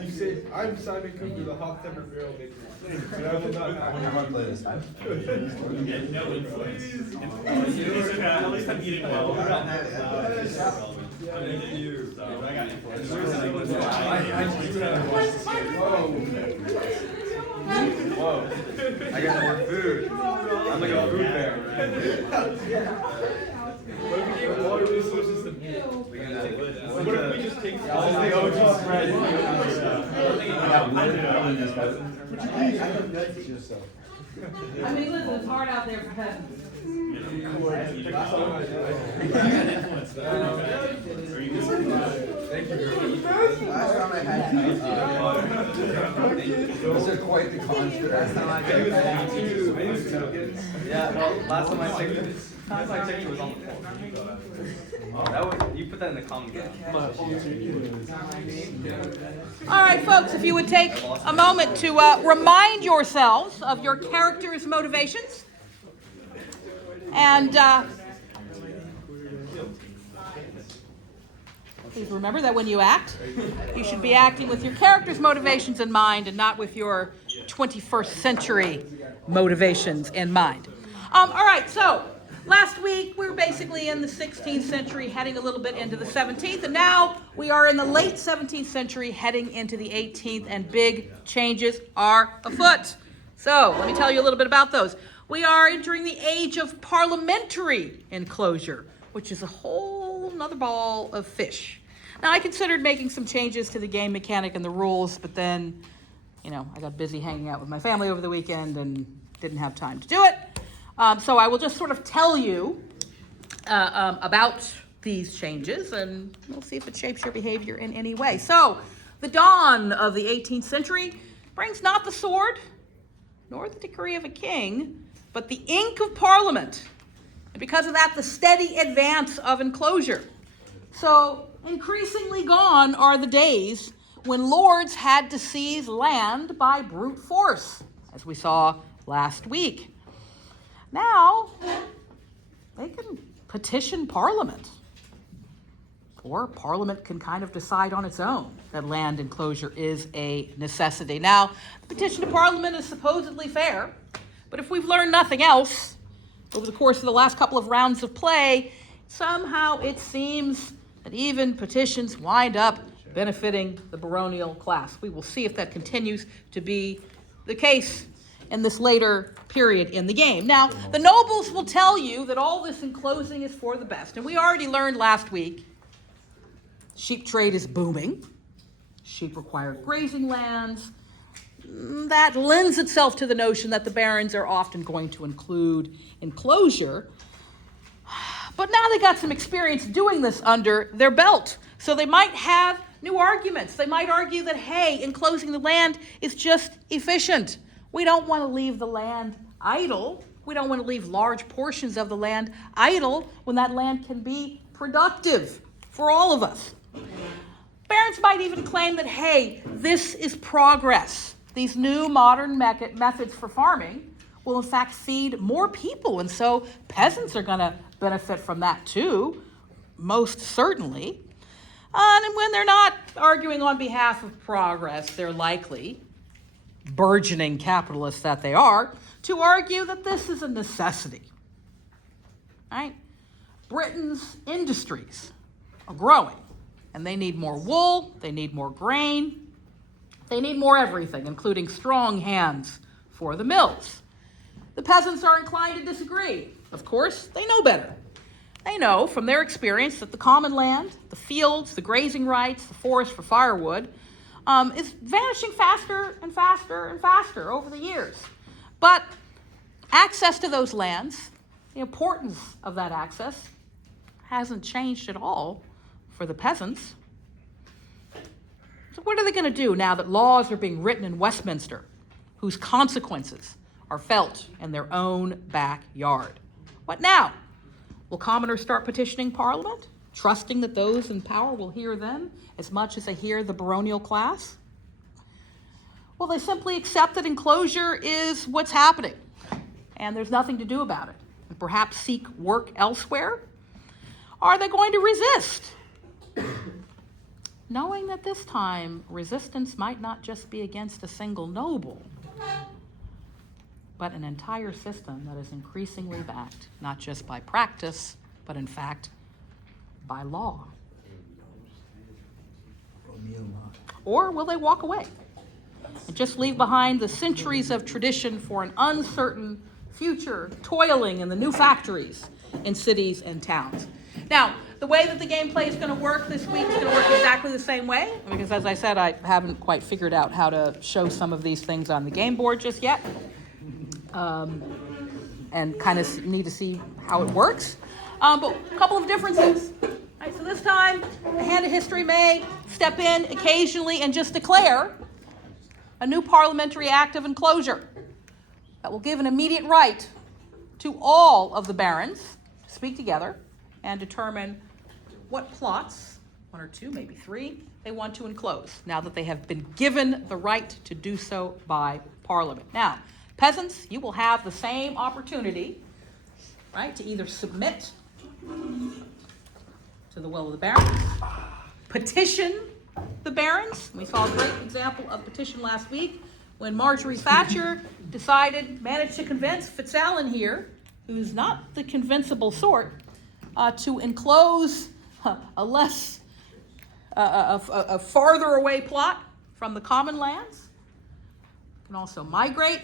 You say, I'm Simon Cooper, the hot-tempered barrel maker, but I will not have. I'm gonna play this time. No influence. At least I'm eating well. I got influence. Whoa. I got more food. I'm like a food bear. What if we gave water resources to meat? What if we just take all The OG spread. I mean, listen, it's hard out there for peasants. Thank you. Last time I had those are quite the contrast. Last time I yeah, well, last time I checked it was on the floor. You put that in the comments. All right, folks, if you would take a moment to remind yourselves of your character's motivations. And please remember that when you act, you should be acting with your character's motivations in mind and not with your 21st century motivations in mind. All right, so last week we were basically in the 16th century, heading a little bit into the 17th, and now we are in the late 17th century, heading into the 18th, and big changes are afoot. So let me tell you a little bit about those. We are entering the age of parliamentary enclosure, which is a whole nother ball of fish. Now, I considered making some changes to the game mechanic and the rules, but then, I got busy hanging out with my family over the weekend and didn't have time to do it. So I will just sort of tell you about these changes, and we'll see if it shapes your behavior in any way. So, the dawn of the 18th century brings not the sword, nor the decree of a king, but the ink of Parliament. And because of that, the steady advance of enclosure. So, increasingly gone are the days when lords had to seize land by brute force, as we saw last week. Now, they can petition Parliament. Or Parliament can kind of decide on its own that land enclosure is a necessity. Now, the petition to Parliament is supposedly fair, but if we've learned nothing else over the course of the last couple of rounds of play, somehow it seems that even petitions wind up benefiting the baronial class. We will see if that continues to be the case in this later period in the game. Now, the nobles will tell you that all this enclosing is for the best. And we already learned last week, sheep trade is booming. Sheep require grazing lands. That lends itself to the notion that the barons are often going to include enclosure. But now they got some experience doing this under their belt. So they might have new arguments. They might argue that, hey, enclosing the land is just efficient. We don't want to leave the land idle. We don't want to leave large portions of the land idle when that land can be productive for all of us. Barons might even claim that, hey, this is progress. These new modern methods for farming will in fact feed more people, and so peasants are going to benefit from that too, most certainly. And when they're not arguing on behalf of progress, they're likely, burgeoning capitalists that they are, to argue that this is a necessity. Right? Britain's industries are growing, and they need more wool, they need more grain, they need more everything, including strong hands for the mills. The peasants are inclined to disagree. Of course, they know better. They know from their experience that the common land, the fields, the grazing rights, the forest for firewood, is vanishing faster and faster and faster over the years. But access to those lands, the importance of that access, hasn't changed at all for the peasants. So what are they going to do now that laws are being written in Westminster whose consequences are felt in their own backyard? What now? Will commoners start petitioning Parliament, trusting that those in power will hear them as much as they hear the baronial class? Will they simply accept that enclosure is what's happening and there's nothing to do about it, and perhaps seek work elsewhere? Are they going to resist? knowing that this time resistance might not just be against a single noble, but an entire system that is increasingly backed, not just by practice, but in fact, by law. Or will they walk away and just leave behind the centuries of tradition for an uncertain future, toiling in the new factories in cities and towns? Now, the way that the gameplay is going to work this week is going to work exactly the same way, because as I said, I haven't quite figured out how to show some of these things on the game board just yet, and kind of need to see how it works. But a couple of differences. All right, so this time, the Hand of History may step in occasionally and just declare a new parliamentary act of enclosure that will give an immediate right to all of the barons to speak together and determine what plots, 1 or 2, maybe 3, they want to enclose, now that they have been given the right to do so by Parliament. Now, peasants, you will have the same opportunity, right, to either submit to the will of the barons, petition the barons. We saw a great example of petition last week when Marjorie Thatcher managed to convince Fitzalan here, who's not the convincible sort, to enclose a farther away plot from the common lands. You can also migrate,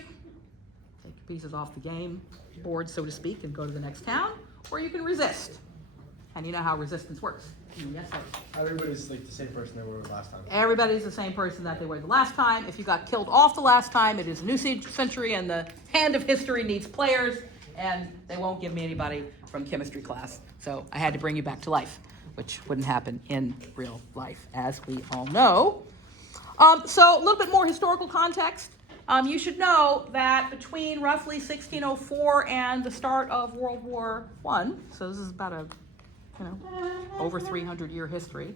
take pieces off the game board, so to speak, and go to the next town, or you can resist. And you know how resistance works. Yes, sir. Everybody's like the same person they were last time. Everybody's the same person that they were the last time. If you got killed off the last time, it is a new century, and the Hand of History needs players, and they won't give me anybody from chemistry class. So I had to bring you back to life, which wouldn't happen in real life, as we all know. So a little bit more historical context. You should know that between roughly 1604 and the start of World War I, so this is about a over 300-year history,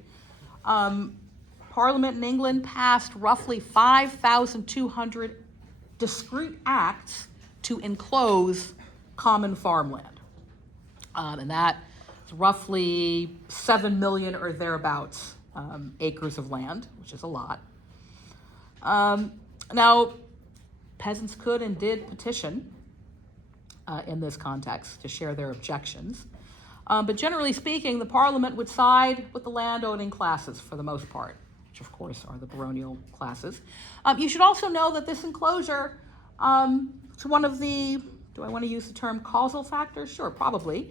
Parliament in England passed roughly 5,200 discrete acts to enclose common farmland. And that is roughly 7 million or thereabouts acres of land, which is a lot. Now, peasants could and did petition in this context to share their objections. But generally speaking, the Parliament would side with the land-owning classes for the most part, which of course are the baronial classes. You should also know that this enclosure is one of the, do I want to use the term causal factors? Sure, probably.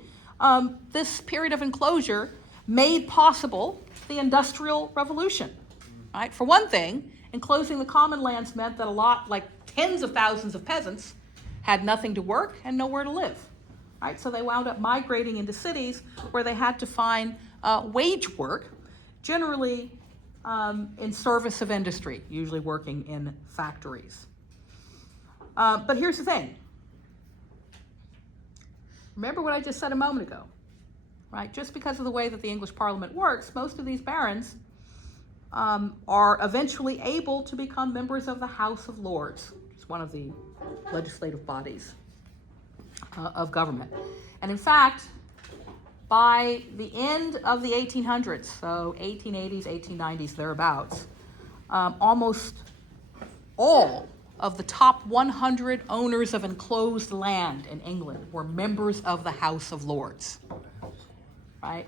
This period of enclosure made possible the Industrial Revolution. Right? For one thing, enclosing the common lands meant that a lot, like tens of thousands of peasants, had nothing to work and nowhere to live. Right? So they wound up migrating into cities where they had to find wage work, generally in service of industry, usually working in factories. But here's the thing. Remember what I just said a moment ago, right? Just because of the way that the English Parliament works, most of these barons are eventually able to become members of the House of Lords, which is one of the legislative bodies of government. And in fact, by the end of the 1800s, so 1880s, 1890s, thereabouts, almost all of the top 100 owners of enclosed land in England were members of the House of Lords, right?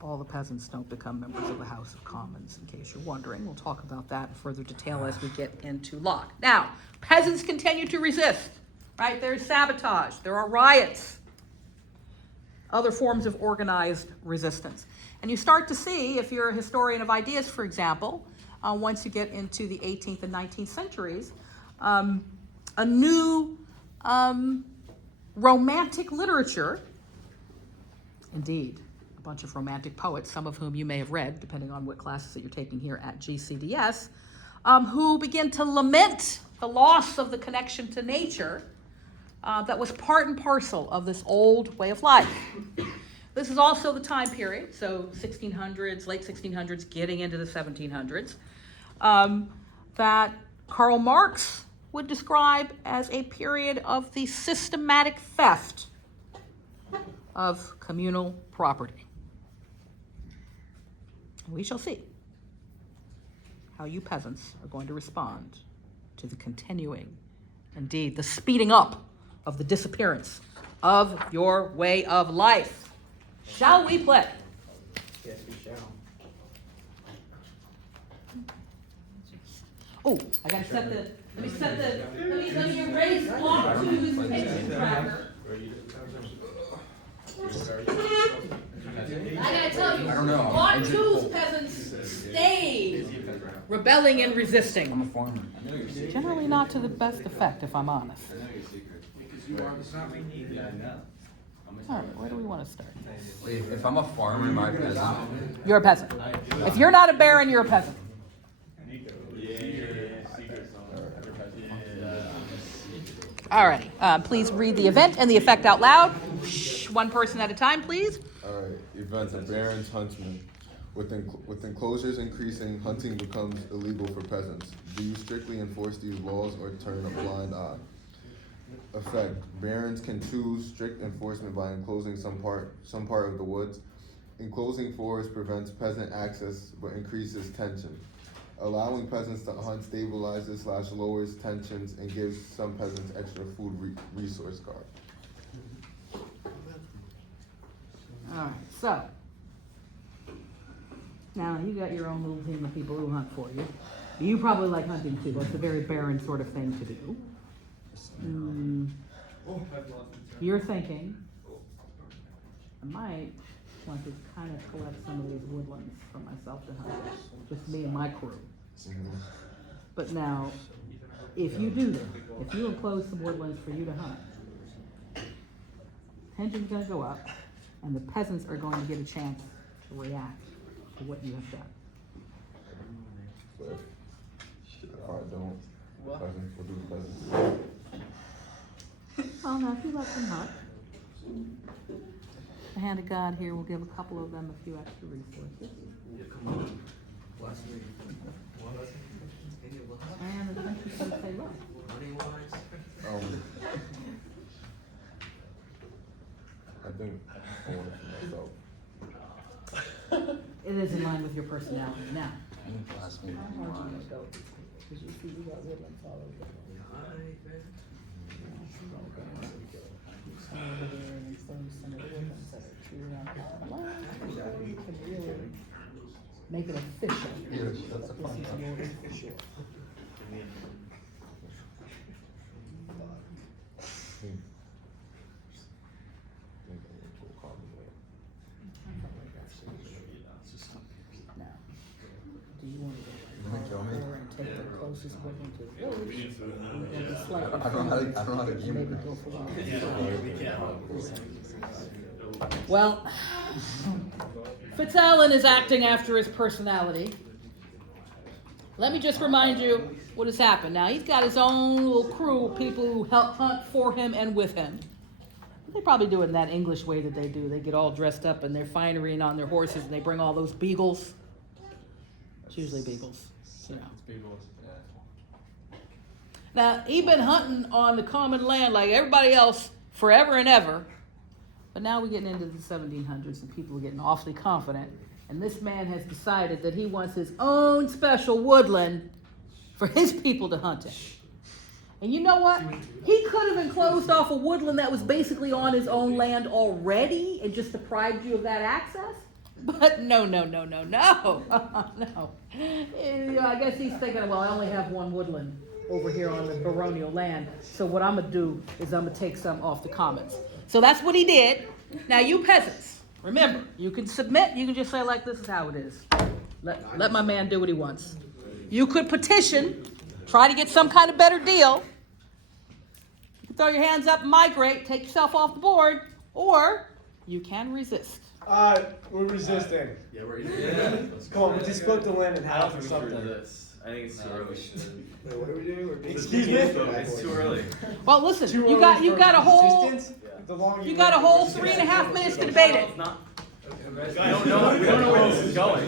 All the peasants don't become members of the House of Commons, in case you're wondering. We'll talk about that in further detail as we get into Locke. Now, peasants continue to resist, right? There's sabotage, there are riots, other forms of organized resistance. And you start to see, if you're a historian of ideas, for example, once you get into the 18th and 19th centuries, a new romantic literature, indeed, a bunch of romantic poets, some of whom you may have read, depending on what classes that you're taking here at GCDS, who begin to lament the loss of the connection to nature that was part and parcel of this old way of life. This is also the time period, so 1600s, late 1600s, getting into the 1700s, that Karl Marx would describe as a period of the systematic theft of communal property. We shall see how you peasants are going to respond to the continuing, indeed, the speeding up of the disappearance of your way of life. Shall we play? Yes, we shall. Oh, I gotta set the, let me erase block 2's page tracker. I gotta tell you, block 2's peasants stayed rebelling and resisting. I'm a farmer. I know your secret. Generally not to the best effect, if I'm honest. I know your secret. Because you are the something need. Yeah, I know. All right, where do we want to start? Wait, if I'm a farmer, am I a peasant? You're a peasant. If you're not a baron, you're a peasant. All right, please read the event and the effect out loud. Shh, one person at a time, please. All right, events of barons, huntsmen. With enclosures increasing, hunting becomes illegal for peasants. Do you strictly enforce these laws or turn a blind eye? Effect: barons can choose strict enforcement by enclosing some part of the woods. Enclosing forests prevents peasant access but increases tension. Allowing peasants to hunt stabilizes / lowers tensions and gives some peasants extra food resource guard. All right, so now you got your own little team of people who hunt for you. You probably like hunting too. That's a very barren sort of thing to do. You're thinking, I might want to kind of collect some of these woodlands for myself to hunt, just me and my crew. But now, if you do that, if you enclose some woodlands for you to hunt, tension's gonna go up, and the peasants are going to get a chance to react to what you have done. But if I don't, peasants will do peasants. Well, now, if you let them hunt, the hand of God here will give a couple of them a few extra resources. And the country's going to say, look. I think I want it for myself. It is in line with your personality. Now, Last meeting. because you see, we got woodlands all over the place. Some over there and some of the woodlands that are true around the line. You can really make it official. Yes, that's a This fun is one. more official. Now, do you want to go Kill me? over and take the closest woodland to the village? Or be slightly I don't know how to game maybe it. go for one. Well, Fitzallen is acting after his personality. Let me just remind you what has happened. Now, he's got his own little crew of people who help hunt for him and with him. They probably do it in that English way that they do. They get all dressed up in their finery and on their horses, and they bring all those beagles. It's usually beagles, you know. Now, he's been hunting on the common land like everybody else forever and ever. But now we're getting into the 1700s and people are getting awfully confident. And this man has decided that he wants his own special woodland for his people to hunt in. And you know what? He could have enclosed off a woodland that was basically on his own land already and just deprived you of that access. But no. No. I guess he's thinking, well, I only have one woodland over here on the baronial land. So what I'm going to do is I'm going to take some off the commons. So that's what he did. Now, you peasants, remember, you can submit. You can just say, like, this is how it is. Let my man do what he wants. You could petition, try to get some kind of better deal. You can throw your hands up and migrate, take yourself off the board, or you can resist. We're resisting. Yeah, we're eating. Come on, we just split the land in I half don't or think we should do something. this. I think it's too early. Wait, what are we doing? Excuse me? It's too early. Well, listen, Too you early got for a whole resistance? The longer you got a wait, whole the 3.5 minutes to debate it. It's not. We don't know where this is going.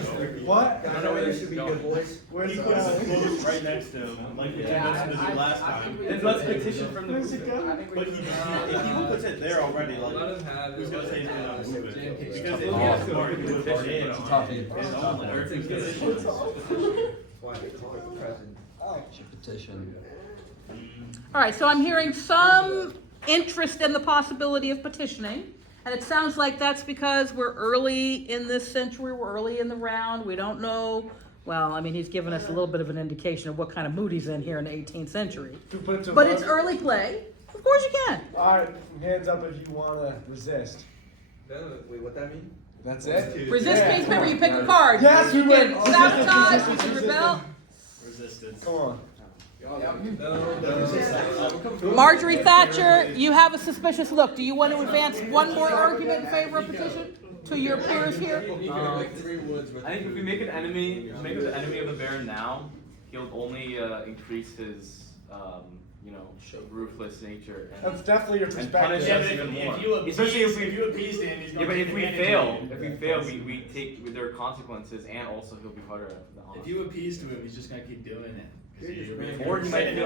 What? I don't know where this is going. Where's He it put his going? quotes right next to him, like we mentioned to do last time. Then let's petition from the. Where's it going? But if he puts it there already, like, who's gonna say he's gonna move it? Because if he has more, he would push it on Toughy. his own, or petition. Should petition. All right, so I'm hearing some interest in the possibility of petitioning. And it sounds like that's because we're early in this century, we're early in the round, we don't know. Well, I mean, he's given us a little bit of an indication of what kind of mood he's in here in the 18th century. To put it to a But vote? it's early play. Of course you can. Alright, hands up if you wanna resist. Wait, what that mean? That's it? Resist Yeah, means come remember on. you pick a card. Yes, we You win. can sabotage, you can rebel. Resistance. Come on. Marjorie Thatcher, you have a suspicious look. Do you want to advance one more argument in favor of petition to your peers here? I think if we make an enemy, make him the enemy of the Baron now, he'll only increase his, ruthless nature. That's definitely your And punish perspective. us even more. If you appease, Especially if if you appease him, he's Yeah, gonna but take if we advantage fail, of it. we take there are consequences, and also he'll be harder at the honor. If you appease to him, he's just gonna keep doing it. Or he might feel,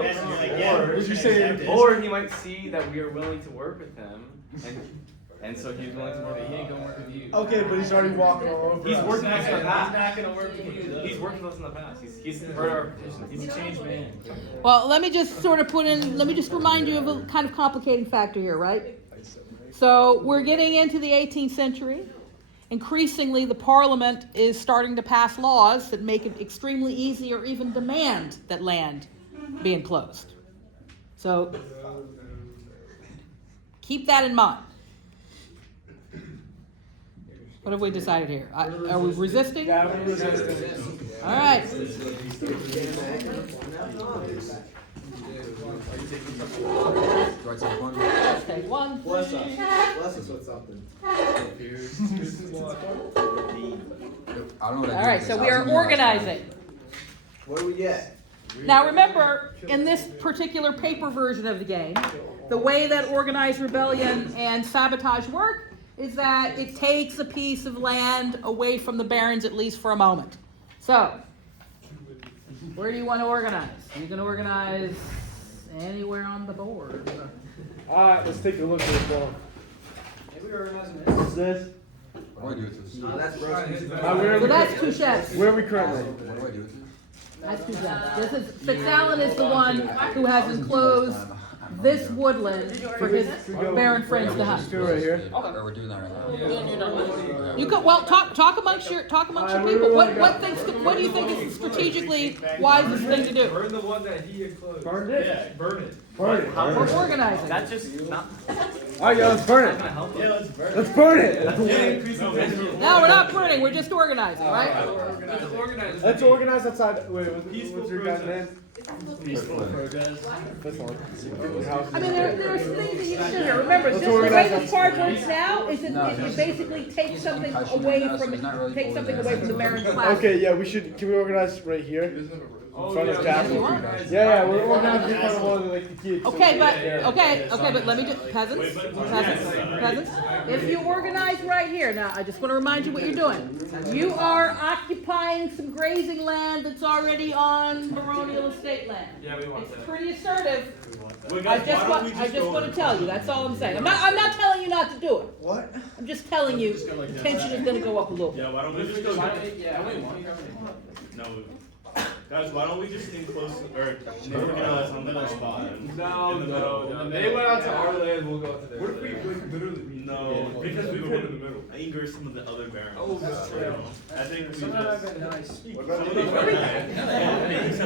Or or he might see that we are willing to work with him, and so he's willing to work with He ain't us. gonna work with you. Okay, but he's already walking all over He's us. worked with us in the He's past. not gonna work with you though. He's worked with us in the past. He's heard our petitions. He's a changed man. Well, let me just sort of let me just remind you of a kind of complicating factor here, right? So we're getting into the 18th century. Increasingly, the parliament is starting to pass laws that make it extremely easy or even demand that land be enclosed. So keep that in mind. What have we decided here? Are we resisting? Yeah, I'm resisting. All right. Do I take one? Let's take one. Bless us. Bless us with something. I don't know what I do. All right, so we are organizing. What do we get? Now remember, in this particular paper version of the game, the way that organized rebellion and sabotage work is that it takes a piece of land away from the barons, at least for a moment. So, where do you want to organize? You can organize anywhere on the board. Alright, let's take a look at this ball. What's this? What do I do with this? No, that's broken. Where are So we that's cur- Touchet. Where are we currently? What do I do with this? That's Touchet. This is Fitzalan is the one who has enclosed this woodland for his baron friends to hunt. Do it right here. Or we're doing that right now. You could talk amongst your people. What do you think is the strategically wisest thing to do? Burn the one that he enclosed. Burned it? Yeah, burn it. Burn it. We're organizing. That's just not. Alright, yeah, let's burn That's it. not helpful. Yeah, let's burn. Let's burn it. No, we're not burning. We're just organizing, right? Let's organize outside. Wait, what's your guy's name? Peaceful protest. I mean, there's things that you should do here. Remember, Let's the way organize this card works now is it basically takes something away from the baron's class. Okay, yeah, can we organize right here? In front of the castle? Yeah, we're organizing in front of one of the kids. Okay, but let me just, peasants. If you organize right here, now I just want to remind you what you're doing. You are occupying some grazing land that's already on baronial estate land. Yeah, we want It's that. pretty assertive. Wait, I guys, just why don't we want to go- tell you. That's all I'm saying. I'm not telling you not to do it. What? I'm just telling you the tension is going to go up a little bit. Yeah, why don't we just go? No. Guys, why don't we just enclose or organize on the middle spot? No. They went out to our land. We'll go out to theirs. What if we literally? No, because we could in the middle. Anger some of the other barons. Oh, that's true. I think we just. What about Some of these barons.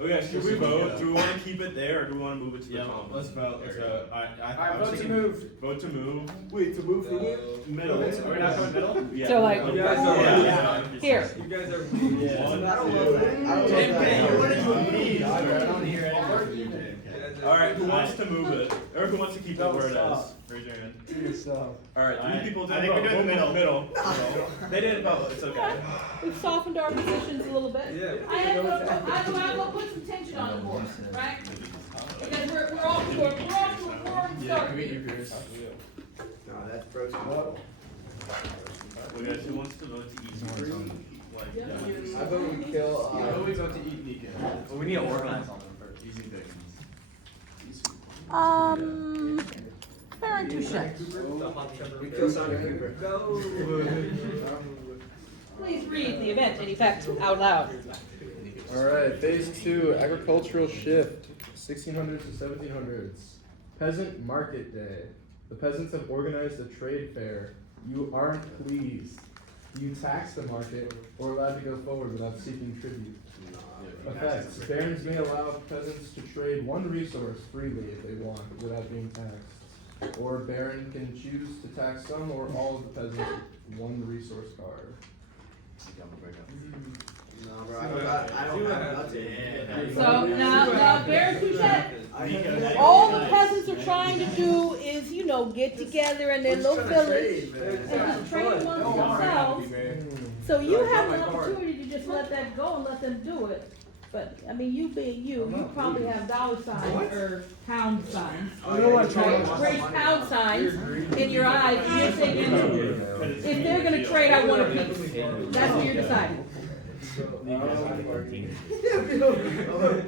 Okay, should we vote? Do we want to keep it there or do we want to move it to the common? Let's vote. Alright, vote to move. Vote to move. Wait, to move from here? Middle. Are we not going middle? Yeah. So, like, Yeah. here. You guys are. One, I don't love that. I don't love that. you wanted to appease. I don't hear anything. Alright, who wants to move it? Or who wants to keep it where it is? Raise your hand. Do yourself. Alright, three people did. I think we're doing the middle. They didn't vote, it's okay. We've softened our positions a little bit. Yeah. I had to put some tension on the board, right? Because we're off to a roaring start. roast. We got who wants to vote to eat free? Like, I vote we kill. Always out to eat Nika. But we need to organize on them first. Easy pick. Fair and touche. We kill Sonic Cooper. Please read the event in effect out loud. Alright, phase 2, agricultural shift, 1600s to 1700s. Peasant market day. The peasants have organized a trade fair. You aren't pleased. Do you tax the market or allowed to go forward without seeking tribute? Effects. Barons may allow peasants to trade one resource freely if they want without being taxed. Or a baron can choose to tax some or all of the peasants with one resource card. No, bro, I don't have nothing. So now Baron Touchette, all the peasants are trying to do is, get together in their little village and just trade amongst themselves. So you have an opportunity to just let that go and let them do it. But, you being you probably have dollar signs or pound signs. Great pound signs in your eyes. And you're thinking, if they're going to trade, I want a piece. That's what you're deciding.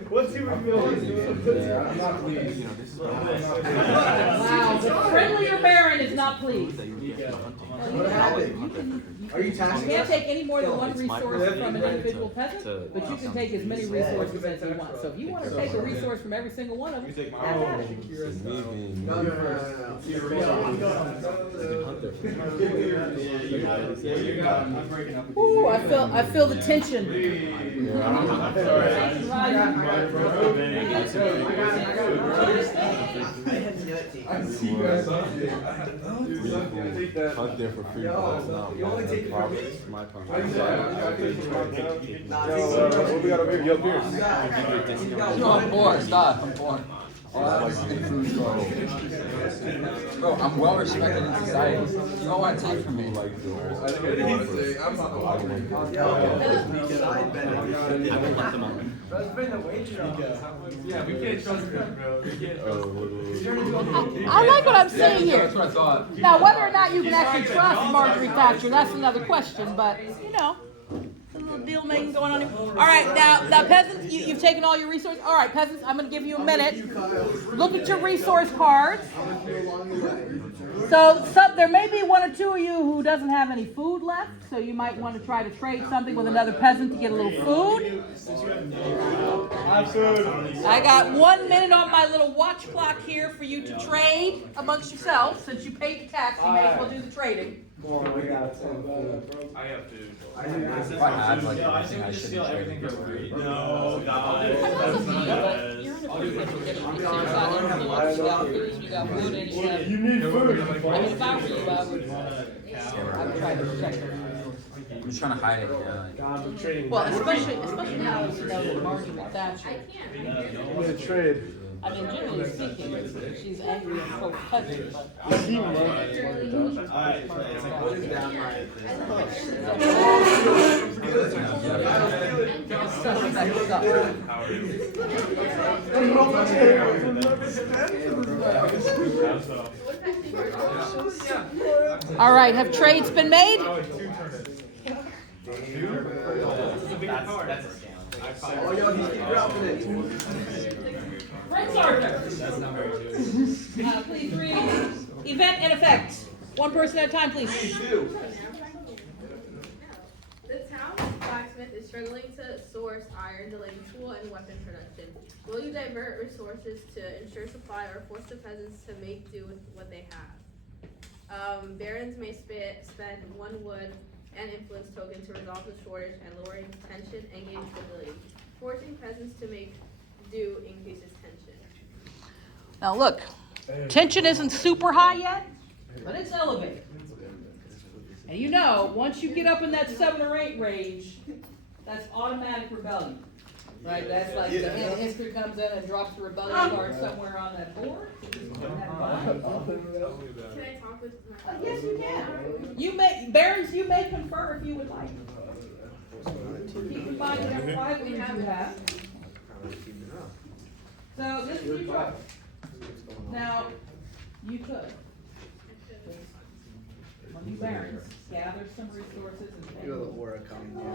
What's your reveal? I'm not pleased. Wow, the friendlier Baron is not pleased. What happened? Are you You taxing can't us? take any more than one resource from an individual peasant, but you can take as many resources as you want. So if you want to take a resource from every single one of them, have at it. No. Ooh, I feel the tension. I see you guys on Hunt there for free, but that's not You only take my the province. My province. What we got over here? Yo, Pierce. No, I'm bored. Stop. I'm bored. All that improves Bro, I'm well respected in society. You don't want to take from me. Like the I think I want to say, I'm not the one. Side benefit. I would let them on. Yeah, we can't trust them, bro. I like what I'm saying here. That's what I thought. Now, whether or not you can actually trust Marjorie Thatcher, that's another question, but, a little deal making going on here. All right, now peasants, you've taken all your resources. All right, peasants, I'm going to give you a minute. Look at your resource cards. So there may be one or two of you who doesn't have any food left, so you might want to try to trade something with another peasant to get a little food. I got 1 minute on my little watch clock here for you to trade amongst yourselves. Since you paid the tax, you may as well do the trading. I have food. If I had like everything, I shouldn't trade it for free. No, God. You're in a pretty much get a you got food, you got wood, and you got. You need food. If I were you, I would try to protect them. I'm just trying to hide it. I'm trading. Well, especially now that you know that Marjorie Thatcher. I'm gonna trade. Generally speaking, she's angry and pro-country, but. What is that like? All right, have trades been made? That's a scam. Oh, yo, he's keep dropping it. Prince Arthur. Please read event and effect. One person at a time, please. The town's blacksmith is struggling to source iron, delaying tool and weapon production. Will you divert resources to ensure supply or force the peasants to make do with what they have? Barons may spend one wood and influence token to resolve the shortage and lowering tension and gaining stability. Forcing peasants to make do increases tension. Now look, tension isn't super high yet, but it's elevated. And once you get up in that 7 or 8 range, that's automatic rebellion. Right? That's like the end of history comes in and drops the rebellion card somewhere on that board. Can I talk with my Yes, you can. Barons, you may confer if you would like. Keep in mind whatever 5 we have. So this is your choice. Now, you could. You barons, gather some resources and Feel the aura coming near me.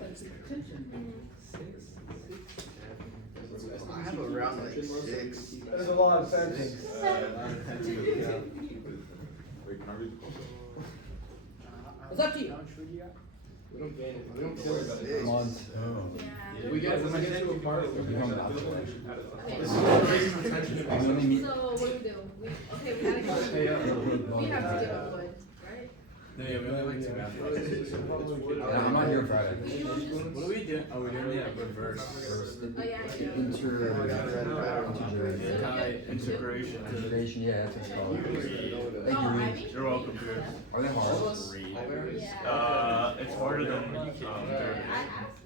that's gonna be attention. I have around like 6. There's a lot of sense. It's up to you. We don't gain it. We don't kill anybody. Months. Yeah. We get to a part where we Become don't the Okay. This is what raises the tension. We only meet. So what do we do? Okay, we gotta go. We have to get wood, right? Yeah, we only like 2 hours. I'm not here on Friday. What are we doing? Oh, we're doing reverse. Oh, yeah, I do. Integration. Integration, yeah, that's what it's called. Thank Oh, you, I Reed. mean? You're welcome, Pierce. Are they hard? Yeah. It's harder than I have.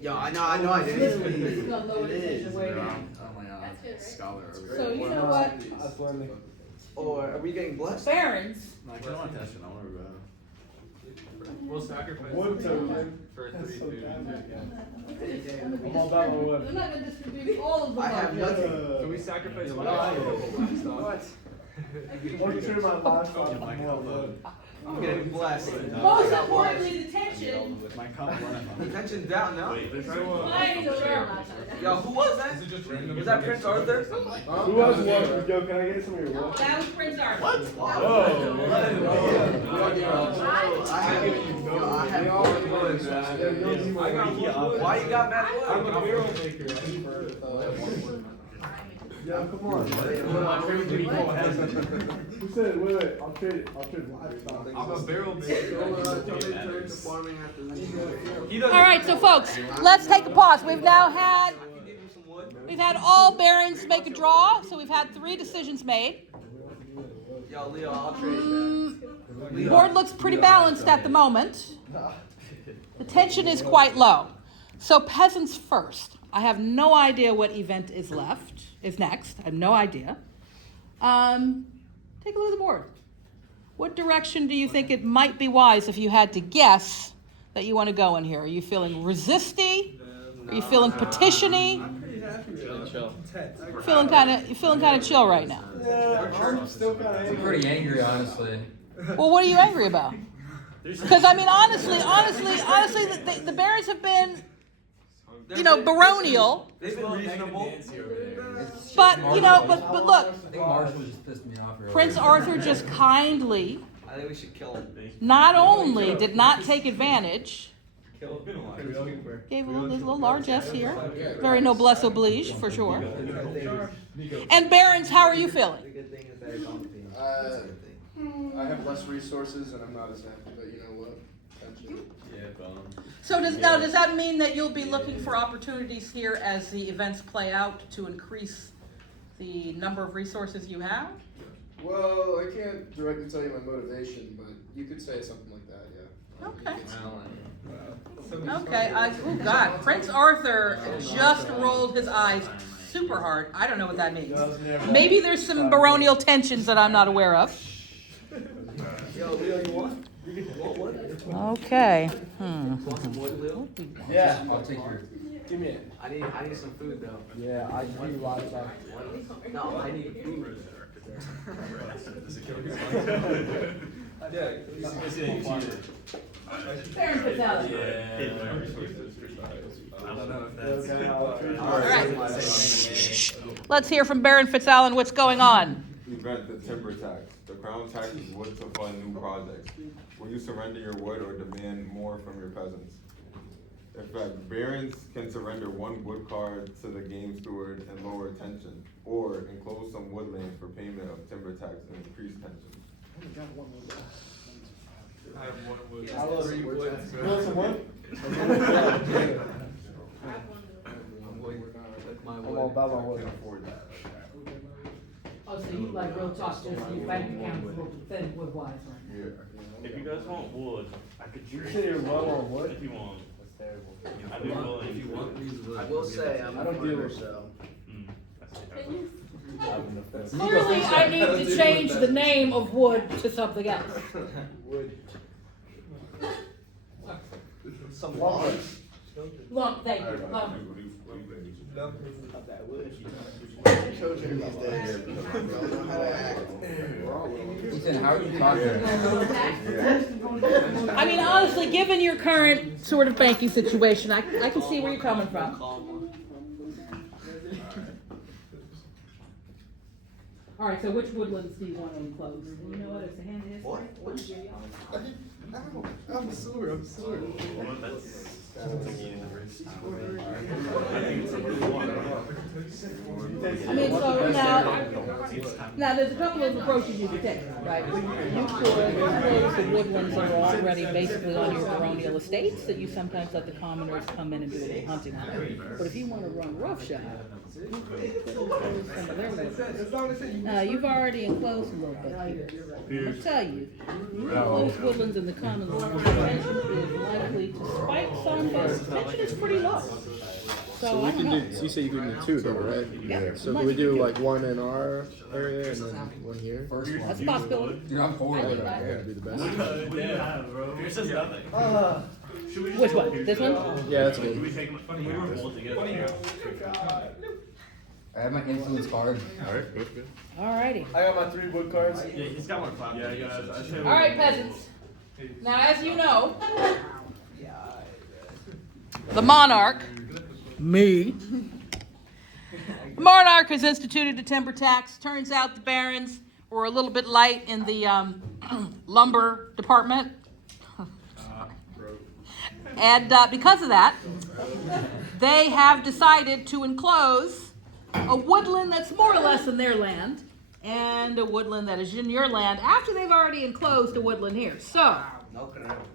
Yo, I know I did. This is gonna lower the tension way down. Oh my god. That's good, right? Scholar over So here. you know what? That's funny. Or are we getting blessed? Barons, I don't want to test it. I want to go. We'll sacrifice Wood to for That's 3 so food. bad. I'm all about my we're wood. not gonna distribute all of the I have money. nothing. Can we sacrifice one? What? What true my livestock? I'm more wood. I'm getting blessed. Most importantly, the tension. My cup running. Attention down now. Flying the barrel. Yo, who was that? Was that Prince Arthur? Who was wood? Yo, can I get some of your wood? That was Prince Arthur. I have wood. Why you got mad wood? I'm a barrel maker. Yeah, come on. Who said, wait, I'll trade livestock. I'm a barrel All right, so folks, let's take a pause. We've had all barons make a draw, so we've had 3 decisions made. Yo, Leo, I'll trade. Board looks pretty balanced at the moment. The tension is quite low. So peasants first. I have no idea what event is next. I have no idea. Take a look at the board. What direction do you think it might be wise if you had to guess that you want to go in here? Are you feeling resisty? Are you feeling petition-y? Feeling kind of chill right now. Yeah, I'm still kind of I'm angry. pretty angry, honestly. Well, what are you angry about? Because I mean, honestly, the Barons have been, baronial. They've been reasonable. But but look, I think Marshall just pissed me off earlier. Prince Arthur just kindly I think we should kill him. not only did not take advantage, Kill him. gave a little largesse here, very noblesse oblige for sure. And Barons, how are you feeling? The good thing is that it's on the team. I have less resources and I'm not as happy, but you know what? Tension. So does that mean that you'll be looking for opportunities here as the events play out to increase the number of resources you have? Well, I can't directly tell you my motivation, but you could say something like that, yeah. Okay. Okay, oh God, Prince Arthur just rolled his eyes super hard. I don't know what that means. Maybe there's some baronial tensions that I'm not aware of. Yo, Leo, you want? You want wood? Okay. Want some wood, Leo? Yeah, I'll take your. give me it. I need some food though. Yeah, I need livestock. No, I need food. Baron Fitzallen. I don't know if that's. All right. Let's hear from Baron Fitzallen. What's going on? Event the timber tax. The crown taxes wood to fund new projects. Will you surrender your wood or demand more from your peasants? In fact, barons can surrender 1 wood card to the game steward and lower tension, or enclose some woodland for payment of timber tax and increase tension. I have 1 wood. I love 3 wood. You want some wood? I have 1 wood. I'm all about my wood. Oh, so you like real talk, just your bank account is a little thin wood-wise, right? Yeah. If you guys want wood, I could You trade say you're low on wood? if you want. That's terrible. I'd be willing. I will say I'm I don't a deal farmer, with- so. Can you? Clearly, I need to change the name of wood to something else. Wood. Some Lumber. Lump, thank you, lump. Children these days don't know how to act. Ethan, how are you talking? I mean, honestly, given your current sort of banking situation, I can see where you're coming from. All right, so which woodlands do you want to enclose? You know what, it's a hand is. I'm sorry. I mean, so now there's a couple of approaches you could take, right? You could enclose the woodlands that are already basically on your baronial estates that you sometimes let the commoners come in and do a little hunting on. But if you want to run roughshod, you could enclose some of their woodlands. You've already enclosed a little bit here. I'll tell you, you enclose woodlands in the commons, the tension is likely to spike some, but tension is pretty low. So we I don't can know. do. You say you can do two, though, right? Yeah. So can we do like one in our area and then one here? That's a possibility. Dude, I'm horrible at Yeah, that. that'd be the best. What do you have, bro? Yours says nothing. Should we just Which go one? here This together? one? Yeah, that's Can good. we take we were both together? I have my influence card. Alrighty. I got my 3 wood cards. Yeah, he's got one clap. Yeah, guys. I say we- Alright, peasants. Now, as you know, the monarch, me, the monarch has instituted a timber tax. Turns out the barons were a little bit light in the lumber department. And because of that, they have decided to enclose a woodland that's more or less in their land and a woodland that is in your land after they've already enclosed a woodland here. So,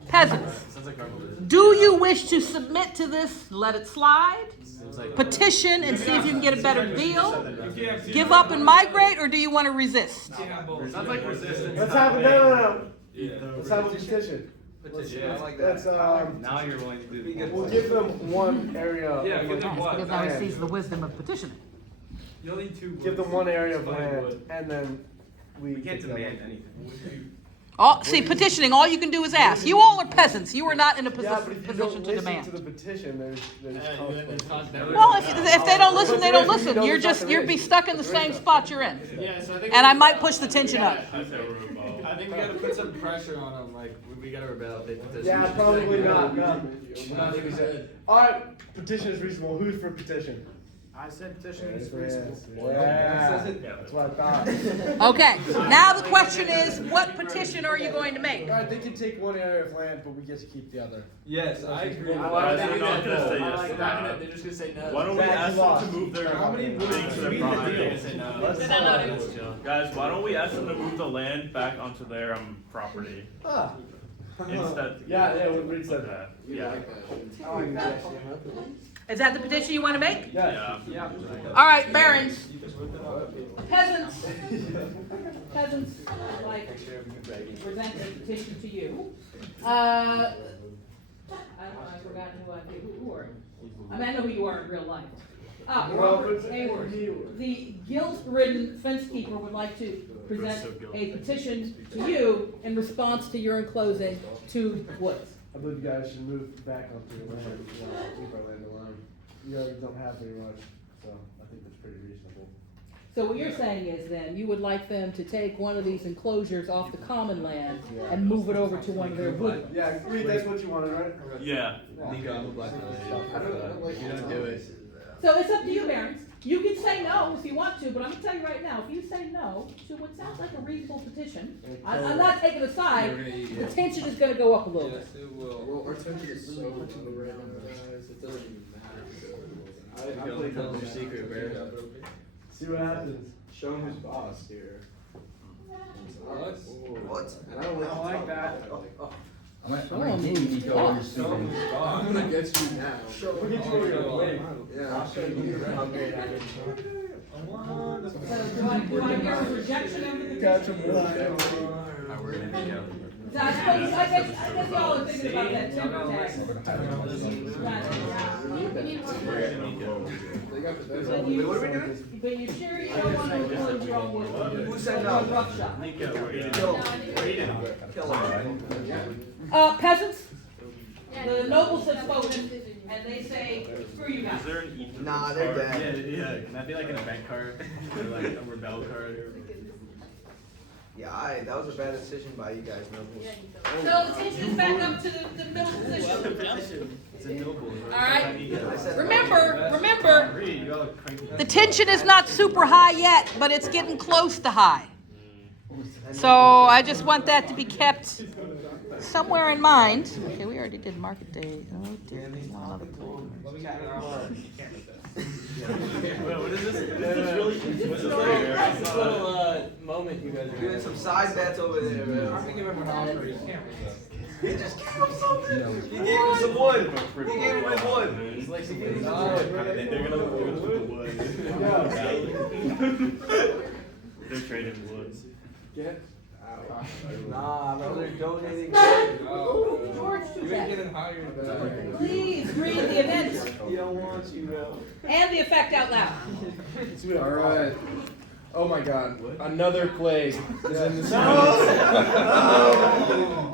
peasants, do you wish to submit to this, let it slide, petition and see if you can get a better deal, give up and migrate, or do you want to resist? Sounds like resistance. Let's have no. Let's have a petition. Petition. I like Let's Now you're willing to do. we'll give them one area. Yeah, of give them land. what? Because now he sees the wisdom of petitioning. You'll need 2 Give them one area of land, and then we We can't take the other demand one. anything. Oh, see, petitioning, all you can do is ask. You all are peasants. You are not in a Yeah, but if you position don't to listen demand. to the petition, there's consequences. Well, if they don't listen, they don't listen. You'd be stuck in the same spot you're in. And I might push the tension up. I say we're both. I think we gotta put some pressure on them, like, we gotta rebel if they petition. Yeah, probably not. No. All right, petition is reasonable. Who's for petition? I said petition Yes, is reasonable. yeah, that's what I thought. Okay, now the question is, what petition are you going to make? All right, they can take one area of land, but we get to keep the other. Yes, I agree. Guys, they're not gonna say yes to that. They're just gonna say no. Why don't we Zach, you ask them lost. to move their How many things to their would property? Say no. Guys, why don't we ask them to move the land back onto their property Ah. instead? Yeah, what Reed said. that. Yeah. I like that. Is that the petition you want to make? Yeah. Yeah. All right, barons, peasants, I'd like to present a petition to you. I've forgotten who I did. Who are you? I mean, I know who you are in real life. Robert Hayward, the guilt-ridden fence keeper, would like to present a petition to you in response to your enclosing 2 woods. I believe you guys should move back onto your land, keep our land alive. You guys don't have very much, so I think that's pretty reasonable. So what you're saying is then, you would like them to take one of these enclosures off the common land and move it over to one of their wood. Yeah, Reed, that's what you wanted, right? Yeah. Nico, I'm a black belt. You don't do it. So it's up to you, barons. You can say no if you want to, but I'm gonna tell you right now, if you say no to what sounds like a reasonable petition, I'm not taking a side, the tension is gonna go up a little bit. Yes, it will. Well, our tension is so low right now, guys. It doesn't even matter. Tell them your secret, bear. See what happens. Show him who's boss here. What? And I don't like that. I'm gonna give you Nico while you're sleeping. I'm gonna get you now. We'll get you over your way. Yeah, I'll show you how great I am. So do I hear a rejection of the Catch petition? him. So I guess y'all are thinking about that timber tax. They got the best. But you sure you don't want to include your own wood? Who said no? Roughshod. Nico, we're eating. Kill him. Peasants, the nobles have spoken, and they say, screw you guys. Is there an Ethan? Nah, they're card? dead. Yeah, can that be like an event card or like a rebel card? Yeah, that was a bad decision by you guys, Nobles. So the tension is back up to the middle position. All right. Remember, the tension is not super high yet, but it's getting close to high. So I just want that to be kept somewhere in mind. Okay, we already did market day. Oh, dear. Another pool. What is this? What's this little moment you guys are Doing some side bets over there, man. He just gave him something. He gave him some wood. He gave him his wood. It's like some They're gonna put the wood. They're trading woods. Get Nah, bro, they're donating. George, You ain't getting hired. please read the event You don't want you, bro. and the effect out loud. Alright. Oh my god. Another plague is in the streets.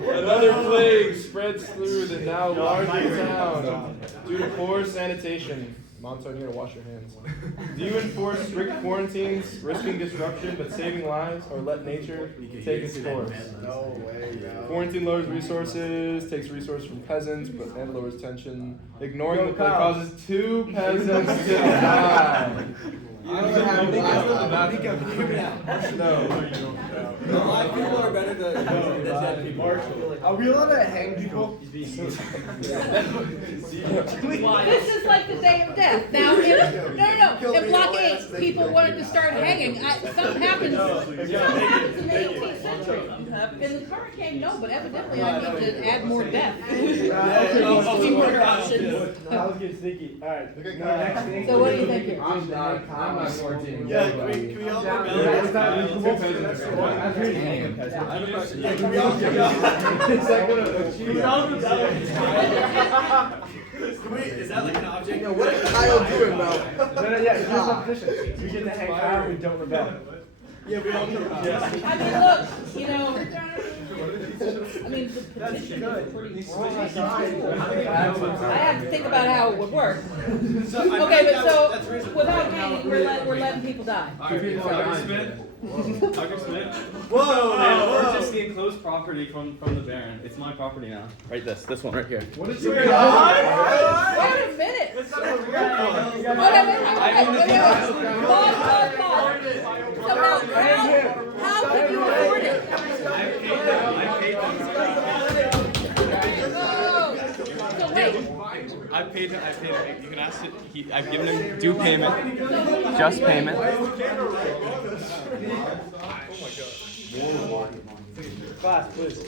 Another plague spreads through the now larger town due to poor sanitation. Montauk, you gotta wash your hands. Do you enforce strict quarantines, risking disruption but saving lives, or let nature take its course? no way, bro. Quarantine lowers resources, takes resources from peasants, but and lowers tension. Ignoring the plague causes 2 peasants to die. I don't have No, black people are better than dead people. Are we allowed to hang people? This is like the day of death. Now, no. In Block 8, people wanted to start hanging. Something happened in the 18th century. In the current game, no, but evidently I need to add more death. More options. I was getting sneaky. Alright, next thing. So what do you think here? I'm not quarantining. Yeah, can we all go It's like one of those Is that like an object? Yo, what is Kyle doing, bro? No, yeah, it's just a position. We get to hang out, we don't rebel. Yeah, we all know. I mean, look, the petition is pretty strong. I have to think about how it would work. Okay, but so, without hanging, we're letting people die. Tucker Smith. Whoa, man, Or whoa. just the enclosed property from the Baron. It's my property now. Right, this one right here. What is Wait a minute. How can you afford it? So wait, I paid him. You can ask it. I've given him due payment. Just payment. Class, please.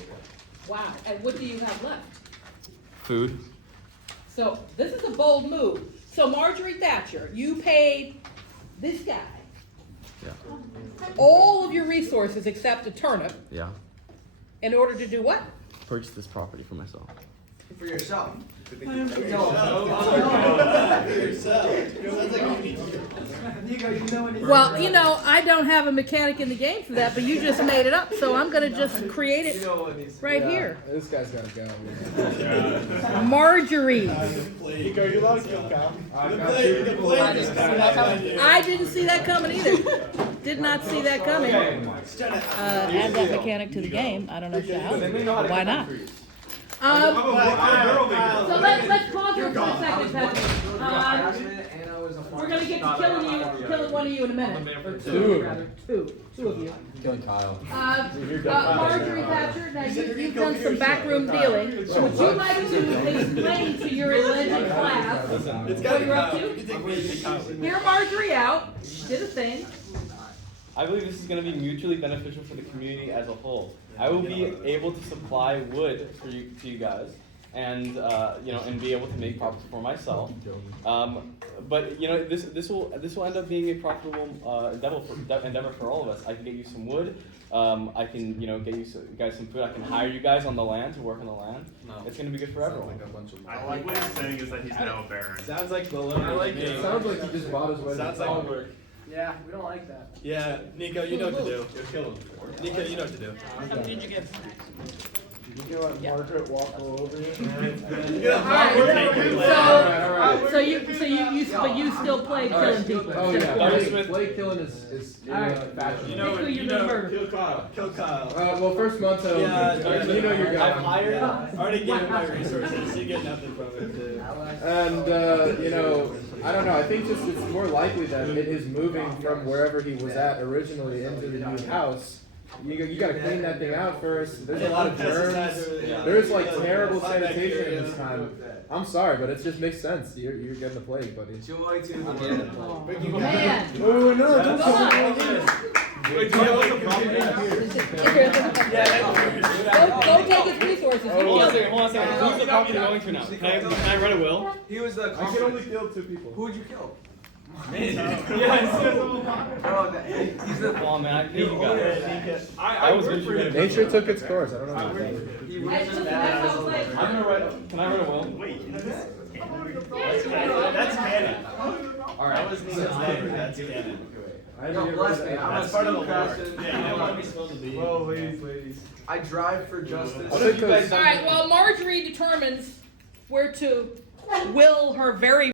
wow, and what do you have left? Food. So this is a bold move. So Marjorie Thatcher, you paid this guy all of your resources except a turnip Yeah. in order to do what? Purchase this property for myself. For yourself. Well, I don't have a mechanic in the game for that, but you just made it up, so I'm gonna just create it right here. This guy's gotta go. Marjorie. Nico, you love kill Kyle. I didn't see that coming either. Did not see that coming. Add that mechanic to the game. I don't know how. Why not? So let's pause for a second, Patrick. We're gonna get to killing one of you in a minute. Or two, rather. Two of you. Killing Kyle. Marjorie Thatcher, now you've done some backroom dealing. Would you like to explain to your alleged class what you're up to? Hear Marjorie out. She did a thing. I believe this is going to be mutually beneficial for the community as a whole. I will be able to supply wood to you guys, and and be able to make profits for myself. But this will end up being a profitable endeavor for all of us. I can get you some wood. I can get you guys some food. I can hire you guys on the land to work on the land. It's going to be good for everyone. I think what he's saying is that he's now a baron. Sounds like the limit. I like it. Sounds like he just bought his way. Sounds like work. Yeah, we don't like that. Yeah, Nico, you know what to do. Nico, you know what to do. How many did you get? You can let Margaret walk all over you. So you still play killing people. Oh Except yeah, for- blade killing is Alright. fashion. You know, Pick who you you're gonna know, murder. kill Kyle. Kill Kyle. Well, first month, Yeah, you know you're I've going. hired. Already gave him my resources. You get nothing from it, too. And you know, I don't know. I think just it's more likely that it is moving from wherever he was at originally into the new house. You gotta clean that thing out first. There's a lot of germs. There's like terrible sanitation in this time. I'm sorry, but it just makes sense. You're getting the plague, buddy. Joy to the Oh, But you man. Oh no! Come on. Wait, do you know what the problem is? Go take his resources. Hold on a second. Who's the property going to now? Can I write a will? He was the I can only kill 2 people. Who would you kill? Yeah, Bro, he's the. come on, man. I need you guys. I was work for him. Nature took its course. I don't know. What to do. He Hey, was listen, that's how it's like. I'm gonna write. Can I write a will? Wait, that's canon. Alright. That's canon. I haven't Yo, even bless read me. that. I'm a That's part of the student lore. person. Yeah, you want to be supposed to be. Whoa, ladies. I drive for justice. I'll take those. All right, well, Marjorie determines where to will her very